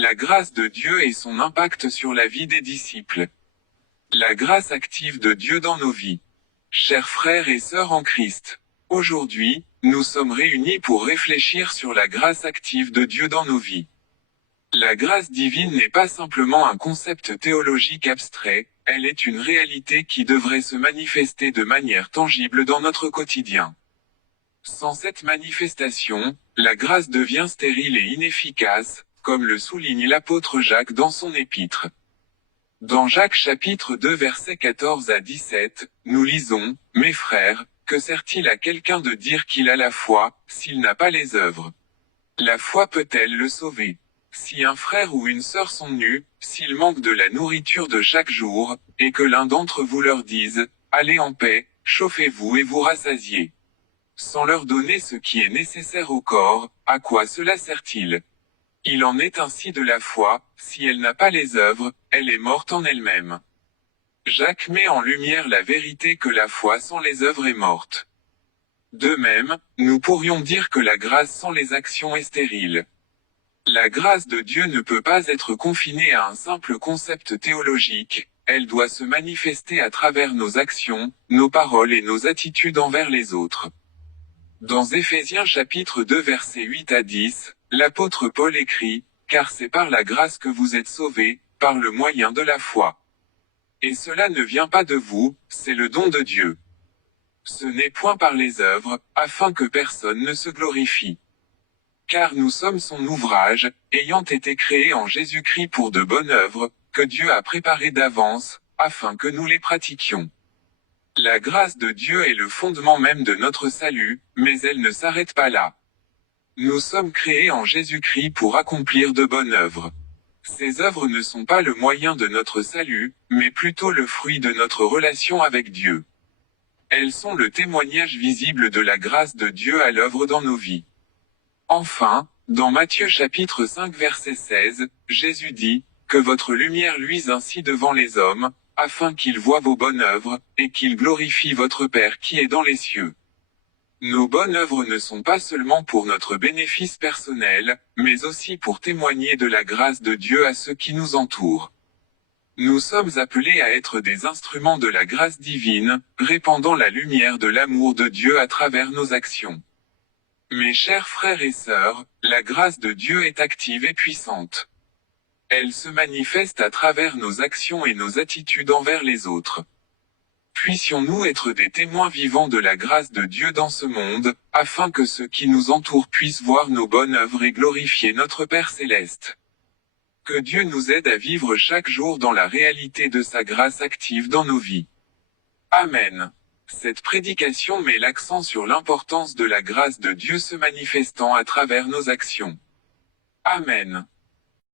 La grâce de Dieu et son impact sur la vie des disciples. La grâce active de Dieu dans nos vies. Chers frères et sœurs en Christ, aujourd'hui, nous sommes réunis pour réfléchir sur la grâce active de Dieu dans nos vies. La grâce divine n'est pas simplement un concept théologique abstrait, elle est une réalité qui devrait se manifester de manière tangible dans notre quotidien. Sans cette manifestation, la grâce devient stérile et inefficace, comme le souligne l'apôtre Jacques dans son épître. Dans Jacques chapitre 2 versets 14 à 17, nous lisons, « Mes frères, que sert-il à quelqu'un de dire qu'il a la foi, s'il n'a pas les œuvres? La foi peut-elle le sauver? Si un frère ou une sœur sont nus, s'ils manquent de la nourriture de chaque jour, et que l'un d'entre vous leur dise, « Allez en paix, chauffez-vous et vous rassasiez. » Sans leur donner ce qui est nécessaire au corps, à quoi cela sert-il? Il en est ainsi de la foi, si elle n'a pas les œuvres, elle est morte en elle-même. Jacques met en lumière la vérité que la foi sans les œuvres est morte. De même, nous pourrions dire que la grâce sans les actions est stérile. La grâce de Dieu ne peut pas être confinée à un simple concept théologique, elle doit se manifester à travers nos actions, nos paroles et nos attitudes envers les autres. Dans Éphésiens chapitre 2 versets 8 à 10, l'apôtre Paul écrit, « Car c'est par la grâce que vous êtes sauvés, par le moyen de la foi. Et cela ne vient pas de vous, c'est le don de Dieu. Ce n'est point par les œuvres, afin que personne ne se glorifie. Car nous sommes son ouvrage, ayant été créés en Jésus-Christ pour de bonnes œuvres, que Dieu a préparées d'avance, afin que nous les pratiquions. » La grâce de Dieu est le fondement même de notre salut, mais elle ne s'arrête pas là. Nous sommes créés en Jésus-Christ pour accomplir de bonnes œuvres. Ces œuvres ne sont pas le moyen de notre salut, mais plutôt le fruit de notre relation avec Dieu. Elles sont le témoignage visible de la grâce de Dieu à l'œuvre dans nos vies. Enfin, dans Matthieu chapitre 5 verset 16, Jésus dit, « Que votre lumière luise ainsi devant les hommes, afin qu'ils voient vos bonnes œuvres, et qu'ils glorifient votre Père qui est dans les cieux. » Nos bonnes œuvres ne sont pas seulement pour notre bénéfice personnel, mais aussi pour témoigner de la grâce de Dieu à ceux qui nous entourent. Nous sommes appelés à être des instruments de la grâce divine, répandant la lumière de l'amour de Dieu à travers nos actions. Mes chers frères et sœurs, la grâce de Dieu est active et puissante. Elle se manifeste à travers nos actions et nos attitudes envers les autres. Puissions-nous être des témoins vivants de la grâce de Dieu dans ce monde, afin que ceux qui nous entourent puissent voir nos bonnes œuvres et glorifier notre Père céleste. Que Dieu nous aide à vivre chaque jour dans la réalité de sa grâce active dans nos vies. Amen. Cette prédication met l'accent sur l'importance de la grâce de Dieu se manifestant à travers nos actions. Amen.